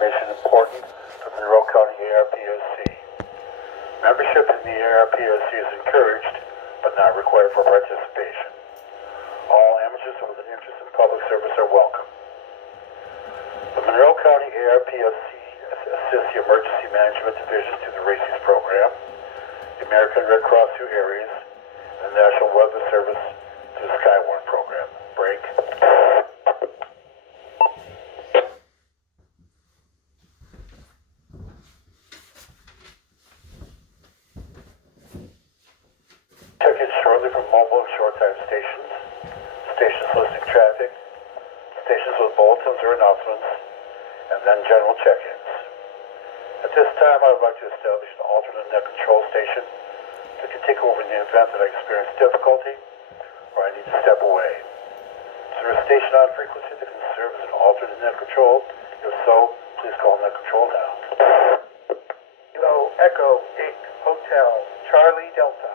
information important for Monroe County ARPSC. Membership in the ARPSC is encouraged, but not required for participation. All amateurs with an interest in public service are welcome. The Monroe County ARPSC assists the Emergency Management Division through the RACES program, the American Red Cross through ARES, and the National Weather Service through the Skywarn program. Break. Check-in shortly from mobile and short-time stations, stations listing traffic, stations with bulletins or announcements, and then general check-ins. At this time, I would like to establish an alternate net control station that can take over in the event that I experience difficulty or I need to step away. Is there a station on frequency that can serve as an alternate net control? If so, please call net control now. Kilo Echo 8 Hotel Charlie Delta.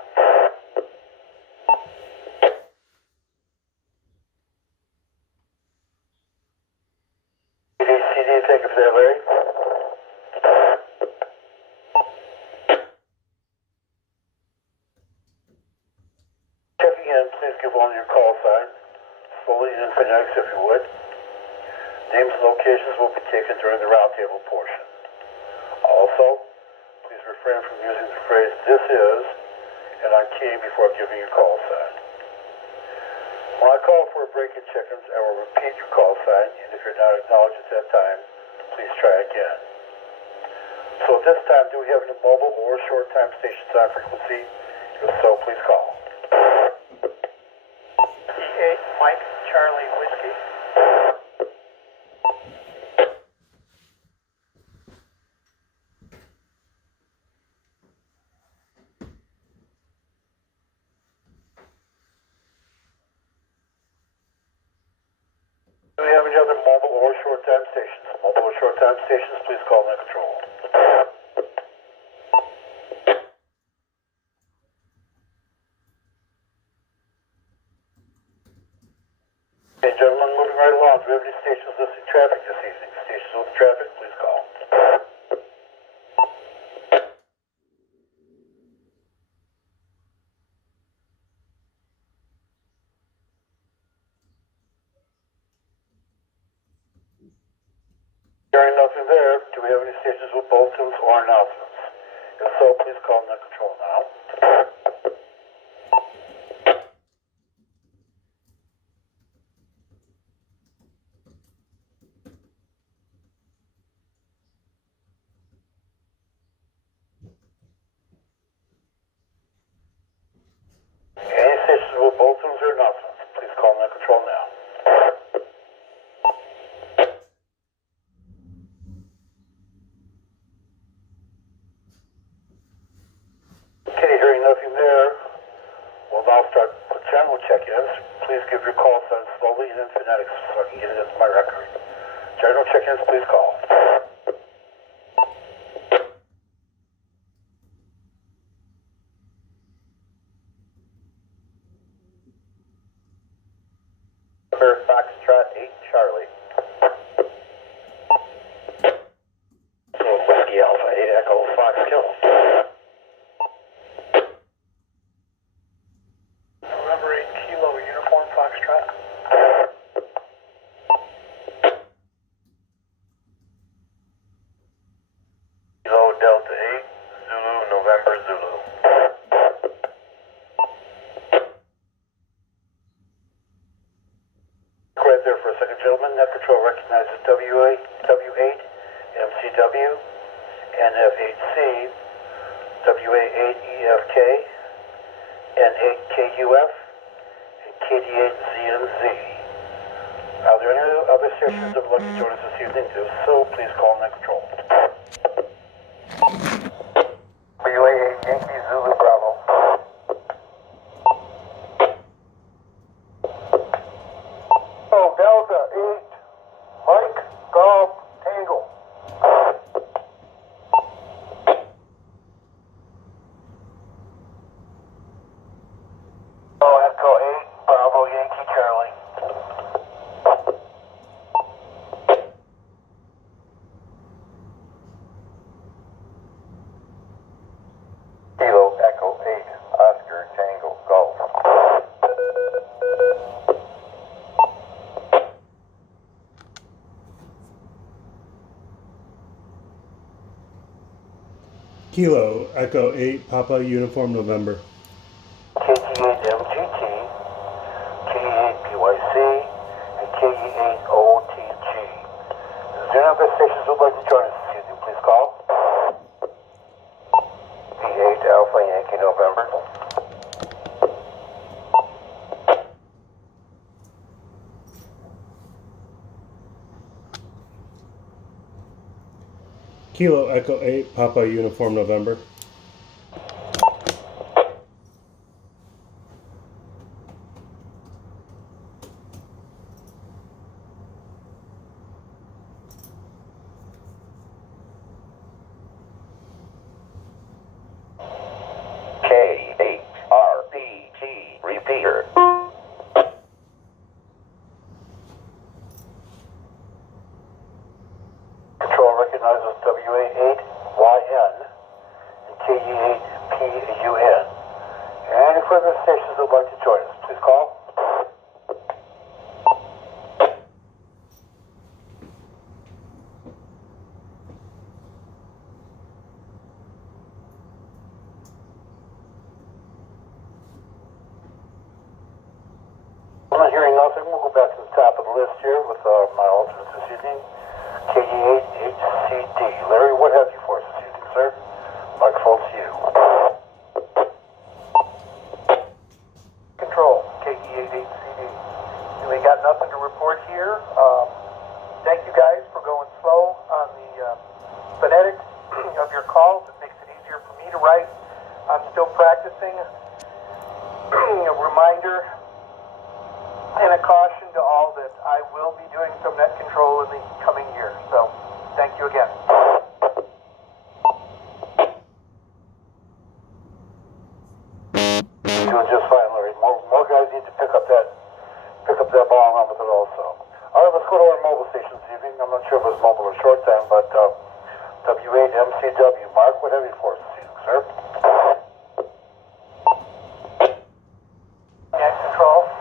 CD, take it for that, Larry. Checking in, please give on your call sign, slowly and in phonetics if you would. Names and locations will be taken during the roundtable portion. Also, please refrain from using the phrase "this is" and on keying before giving your call sign. When I call for a break in check-ins, I will repeat your call sign, and if you're not acknowledged at that time, please try again. So at this time, do we have any mobile or short-time stations on frequency? If so, please call. E8 Mike Charlie Whiskey. Do we have any other mobile or short-time stations? Mobile or short-time stations, please call net control. Okay, gentlemen, moving right along. Do we have any stations listing traffic this evening? Stations with traffic, please call. Hearing nothing there, do we have any stations with bulletins or announcements? If so, please call net control now. Any stations with bulletins or announcements, please call net control now. Okay, hearing nothing there, we'll now start with general check-ins. Please give your call sign slowly and in phonetics so I can get it into my record. General check-ins, please call. Foxtrot 8 Charlie. Whiskey Alpha 8 Echo Fox Kill. November 8 Kilo Uniform Foxtrot. Kilo Delta 8 Zulu November Zulu. Right there for a second, gentlemen. Net control recognizes W8, MCW, NF8C, WA8EFK, N8KUF, and KD8ZNZ. Are there any other stations that would like to join us this evening? If so, please call net control. WA8 Yankee Zulu Bravo. Delta 8 Mike Golf Tango. Echo 8 Bravo Yankee Charlie. Kilo Echo 8 Papa Uniform November. KE8MGT, KE8PYC, and KE8OTG. Is there any other stations who would like to join us this evening? Please call. P8 Alpha Yankee November. Kilo Echo 8 Papa Uniform November. ARPSC repeater. Control recognizes WA8YN and KE8PUN. Any further stations that would like to join us, please call. I'm not hearing nothing. We'll go back to the top of the list here with my alternates this evening. KE8HCD. Larry, what have you for us this evening, sir? Microphone to you. Control, KE88CD. We got nothing to report here. Thank you guys for going slow on the phonetics of your calls. It makes it easier for me to write. I'm still practicing. A reminder and a caution to all that I will be doing some net control in the coming year. So, thank you again. You're doing just fine, Larry. More guys need to pick up that ball and run with it also. All right, let's go to our mobile stations this evening. I'm not sure if it was mobile or short time, but W8MCW. Mark, what have you for us this evening, sir? Net control,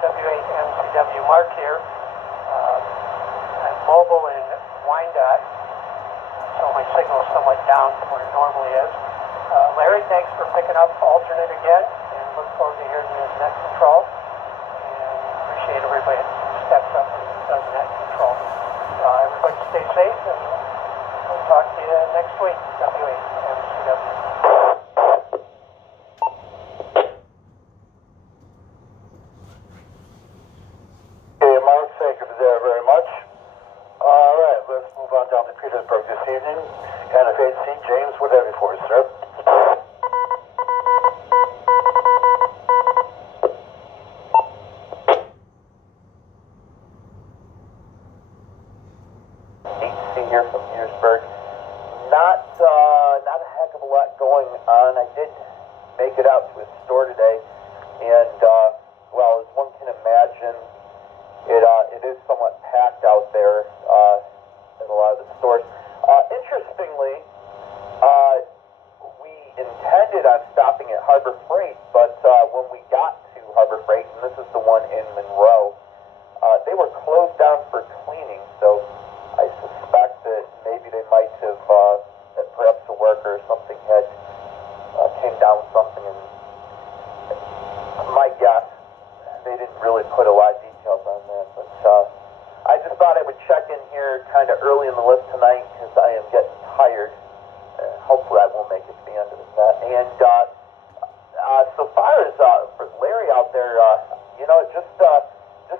W8MCW. Mark here. I'm mobile in Wyandotte, so my signal is somewhat down from what it normally is. Larry, thanks for picking up alternate again, and look forward to hearing you in net control. And appreciate everybody that steps up and does net control. Everybody stay safe, and we'll talk to you next week. W8MCW. Okay, Mark, thank you for that very much. All right, let's move on down to Petersburg this evening. And if HC James, what have you for us, sir? HC here from Petersburg. Not a heck of a lot going on. I did make it out to a store today, and well, as one can imagine, it is somewhat packed out there in a lot of the stores. Interestingly, we intended on stopping at Harbor Freight, but when we got to Harbor Freight, and this is the one in Monroe, they were closed down for cleaning, so I suspect that maybe they might have, that perhaps a worker or something had came down with something, and my guess, they didn't really put a lot of details on that, but I just thought I would check in here kind of early in the list tonight because I am getting tired. Hopefully I won't make it to the end of that. And so far as for Larry out there, just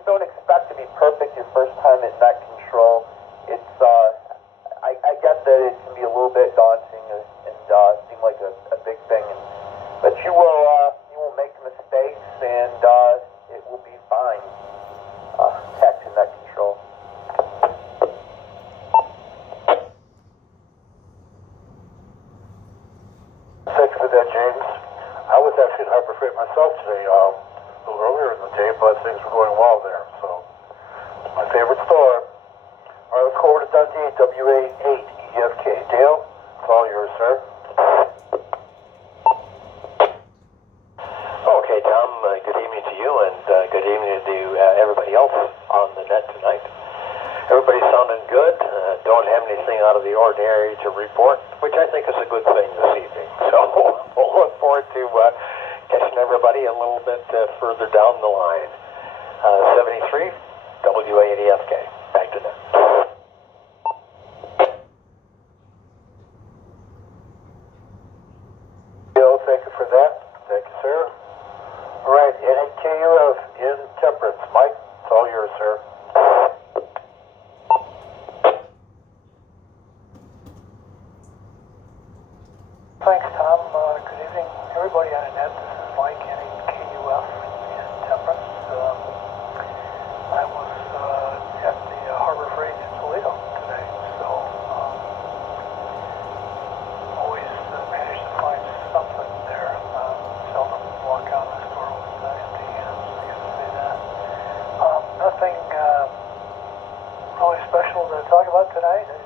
don't expect to be perfect your first time at net control. It's I get that it can be a little bit daunting and seem like a big thing, but you will make mistakes and it will be fine. Back to net control. Thank you for that, James. I was actually at Harbor Freight myself today, a little earlier in the day, but things were going well there, so it's my favorite store. All right, let's go over to Dundee, WA8EFK. Dale, it's all yours, sir. Okay, Tom, good evening to you, and good evening to everybody else on the net tonight. Everybody's sounding good. Don't have any nothing out of the ordinary to report, which I think is a good thing this evening. So we'll look forward to catching everybody a little bit further down the line. 73, WA80FK. Back to net. Bill, thank you for that. Thank you, sir. All right, NAKUF in Temperance. Mike, it's all yours, sir. Thanks, Tom. Good evening, everybody on the net. This is Mike, NAKUF in Temperance. I was at the Harbor Freight in Toledo today, so always manage to find something there. Seldom walk out of the store with empty hands, I guess to say that. Nothing really special to talk about tonight. I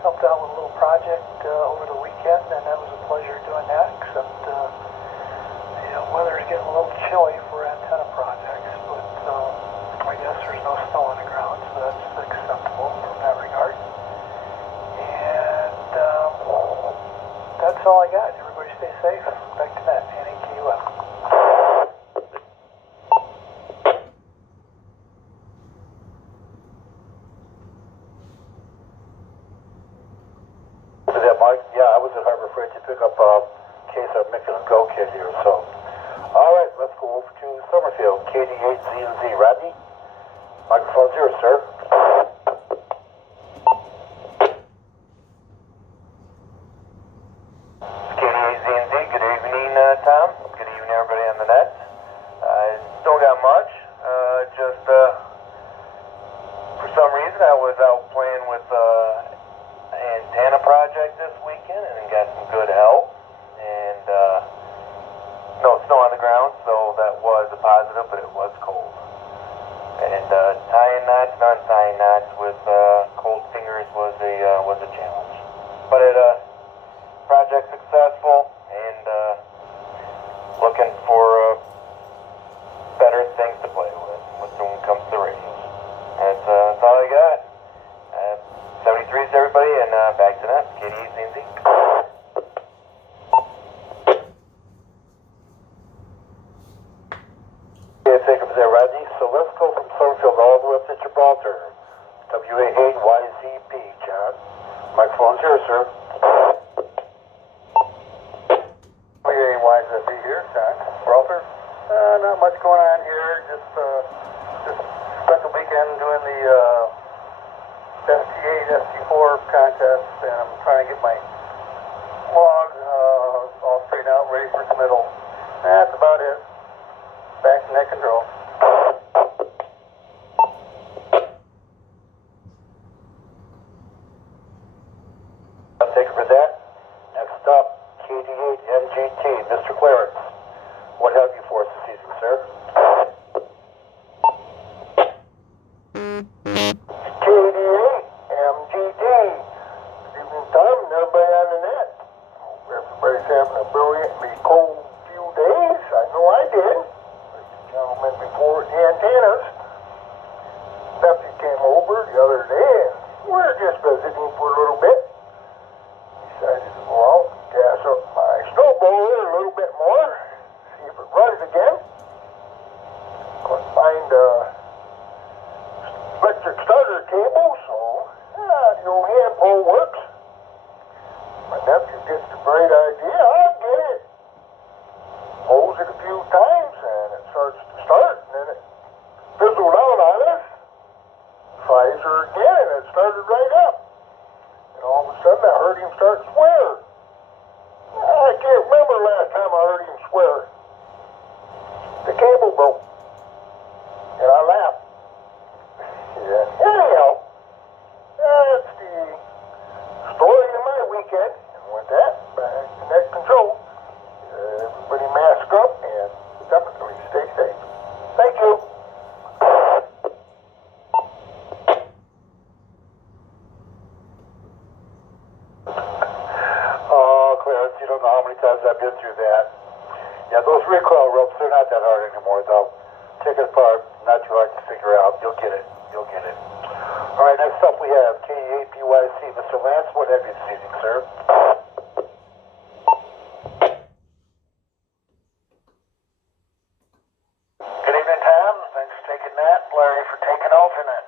helped out with a little project over the weekend, and that was a pleasure doing that, except the weather is getting a little chilly for antenna projects, but I guess there's no snow on the ground, so that's acceptable from that regard. And that's all I got. Everybody stay safe. Back to that. NAKUF. For that, Mike? Yeah, I was at Harbor Freight to pick up a case of Make It a Go kit here, so. All right, let's go over to Summerfield, KD8ZZ. Rodney? Microphone's yours, sir. KD8ZNZ, good evening, Tom. Good evening, everybody on the net. Don't got much. Just for some reason, I was out playing with antenna project this weekend and got some good help, and no snow on the ground, so that was a positive, but it was cold. And tying knots and untying knots with cold fingers was a challenge. But project successful, and looking for better things to play with when it comes to radios. That's all I got. 73's everybody, and back to that. KD8ZNZ. Okay, thank you for that, Rodney. So let's go from Summerfield all the way up to Gibraltar. WA8YZB, John. Microphone's yours, sir. WA8YZB here, John. Gibraltar. Not much going on here. Just spent the weekend doing the ST8, ST4 contest, and I'm trying to get my log all straightened out, ready for submittal. That's about it. Back to net control. Thank you for that. Next up, KD8MGT, Mr. Clarence. What have you for us this evening, sir? KD8MGT. Good evening, Tom, and everybody on the net. Hope everybody's having a brilliantly cold few days. I know I did. Gentleman before the antennas. Nephew came over the other day, and we're just visiting for a little bit. Decided to go out and gas up my snowblower a little bit more, see if it runs again. Couldn't find electric starter cable, so the old hand pole works. My nephew gets the bright idea, I'll get it. Pulls it a few times, and it starts to start, and then it fizzled out on us. Tries her again, and it started right up. And all of a sudden, I heard him start swearing. I can't remember last time I heard him swear. The cable broke. And I laughed. Yeah. Anyhow, that's the story of my weekend. And with that, back to net control. Everybody mask up and definitely stay safe. Thank you. Oh, Clarence, you don't know how many times I've been through that. Yeah, those recoil ropes, they're not that hard anymore, though. Take it apart, not too hard to figure out. You'll get it. You'll get it. All right, next up we have KD8BYC, Mr. Lance. would that be this evening, sir? Good evening, Tom. Thanks for taking that. Larry for taking alternate.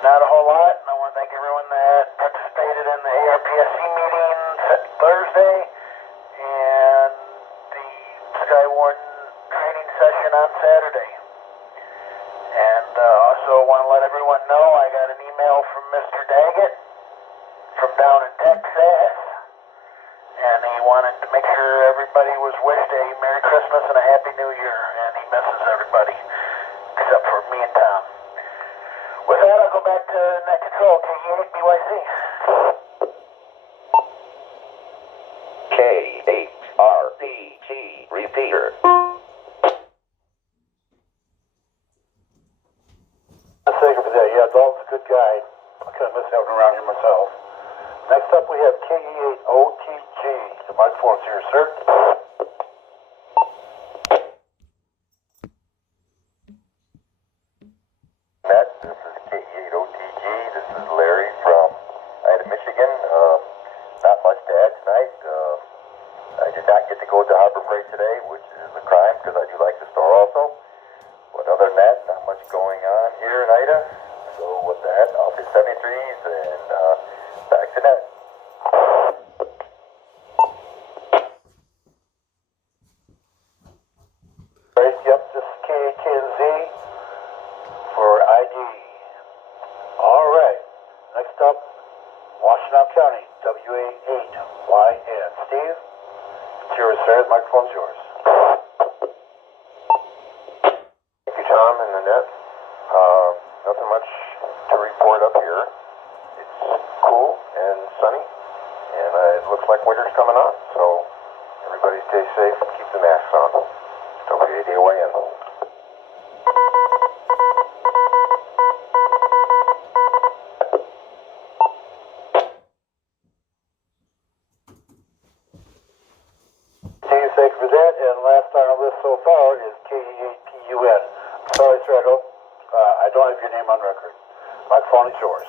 Not a whole lot, and I want to thank everyone that participated in the ARPSC meeting Thursday and the Sky Warden training session on Saturday. And also want to let everyone know I got an email from Mr. Daggett from down in Texas, and he wanted to make sure everybody was wished a Merry Christmas and a Happy New Year, and he misses everybody except for me and Tom. With that, I'll go back to net control, KE8 BYC. K-H-R-P-G repeater. Thank you for that. Yeah, Dalton's a good guy. I kind of miss having him around here myself. Next up, we have KE8OTG. The microphone's here, sir. Matt, this is K-E8-OTG. This is Larry from Ida, Michigan. Not much to add tonight. I did not get to go to Harbor Freight today, which is a crime because I do like the store also. But other than that, not much going on here in Ida. So with that, off his 73s and back to net. Right, yep, this is KKZ for ID. All right, next up, Washtenaw County, WA8YN. Steve, it's yours, sir. The microphone's yours. Thank you, Tom, and Annette. Nothing much to report up here. It's cool and sunny, and it looks like winter's coming on, so everybody stay safe and keep the masks on. WADOYN. Steve, thank you for that. And last on our list so far is KE8PUN. Sorry, sir, I don't have your name on record. Microphone is yours.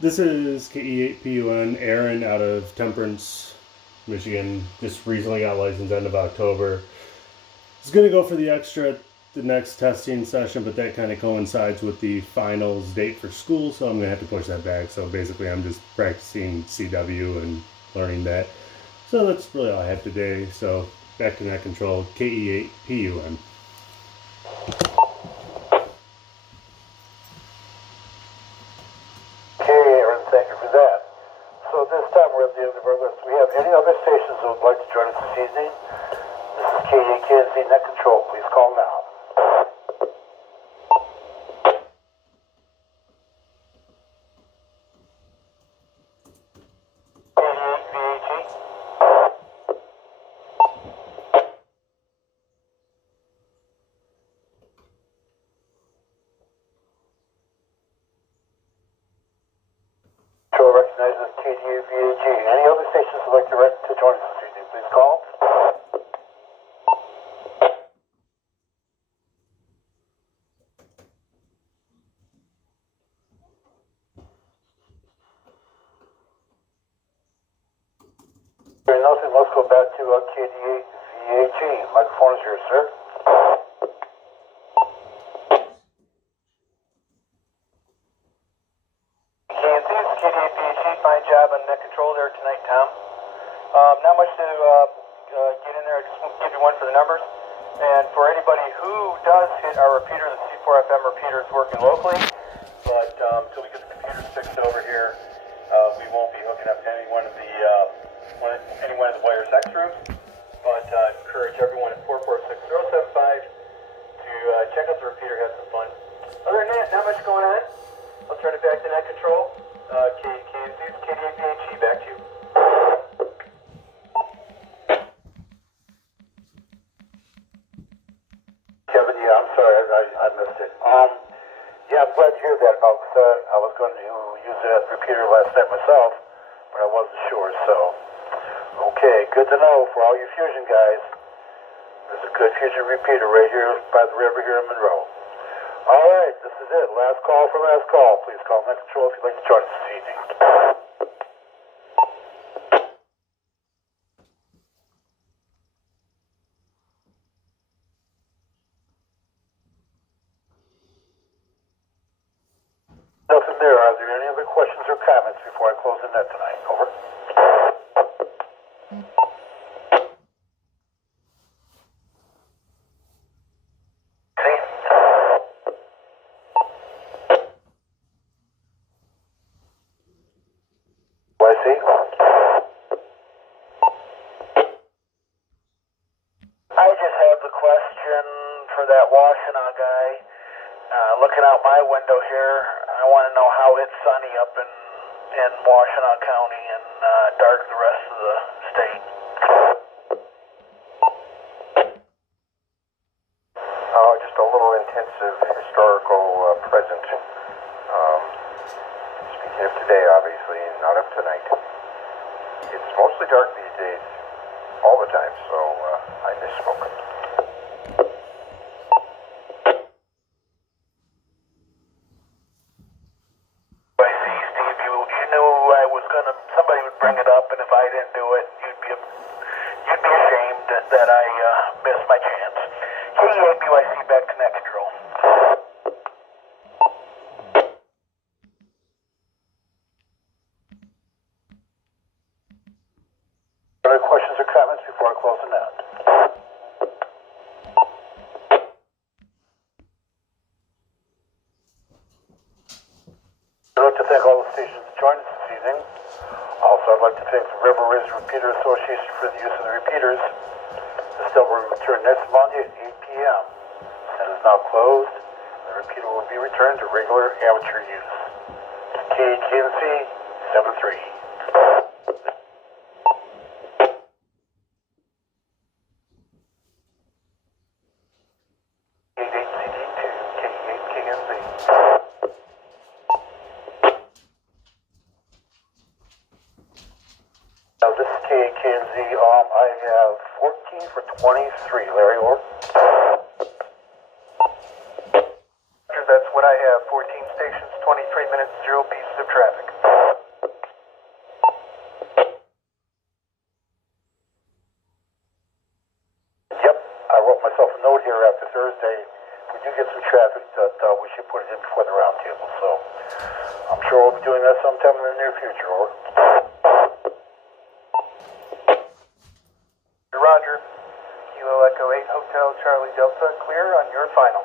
This is KE8PUN, Aaron out of Temperance, Michigan. Just recently got licensed end of October. It's going to go for the extra at the next testing session, but that kind of coincides with the finals date for school, so I'm going to have to push that back. So basically I'm just practicing CW and learning that. So that's really all I have today. So back to net control, KE8PUN. Thank you for that. So this time we're at the end of our list. Do we have any other stations that would like to join us this evening? This is KAKNC Net Control. Please call now. Recognizes KDAVAG. Any other stations would like to join us this evening? Please call. Hearing nothing, let's go back to KDAVAG. Microphone is yours, sir. Fine job on net control there tonight, Tom. Not much to get in there. I just want to give you one for the numbers. And for anybody who does hit our repeater, the C4FM repeater is working locally. But until we get the computers fixed over here, we won't be hooking up to any one of the wire sex rooms. But I encourage everyone at 446-075 to check out the repeater, have some fun. Other than that, not much going on. I'll turn it back to net control. KDAVHE, back to you. Kevin, yeah, I'm sorry, I missed it. Yeah, I'm glad to hear that, folks. I was going to use it as a repeater last night myself, but I wasn't sure, so. Okay, good to know for all you Fusion guys. There's a good Fusion repeater right here by the river here in Monroe. Alright, this is it. Last call for last call. Please call Net Control if you'd like to join us this evening. Nothing there. Are there any other questions or comments before I close the net tonight? Over. I see. I just have the question for that Washtenaw guy. Looking out my window here, I want to know how it's sunny up in Washtenaw County and dark the rest of the state. Oh, just a little intensive historical present. Speaking of today, obviously, not of tonight. It's mostly dark these days, all the time, so I misspoke. I see, Steve. You knew I was gonna. Somebody would bring it up, and if I didn't do it, you'd be ashamed that I missed my chance. KEAPYC back to Net Control. Other questions or comments before I close the net? I'd like to thank all the stations that joined us this evening. Also, I'd like to thank the River Race Repeater Association for the use of the repeaters. The still will return next Monday at 8 p.m. It is now closed. The repeater will be returned to regular amateur use. KKNC 73. Now this is KKNZ. I have 14 for 23, Larry, or? That's what I have. 14 stations, 23 minutes, 0 pieces of traffic. Yep, I wrote myself a note here after Thursday. If we do get some traffic, that we should put it in before the roundtable. So I'm sure we'll be doing that sometime in the near future, or? Roger. Kilo Echo 8 Hotel Charlie Delta, clear on your final.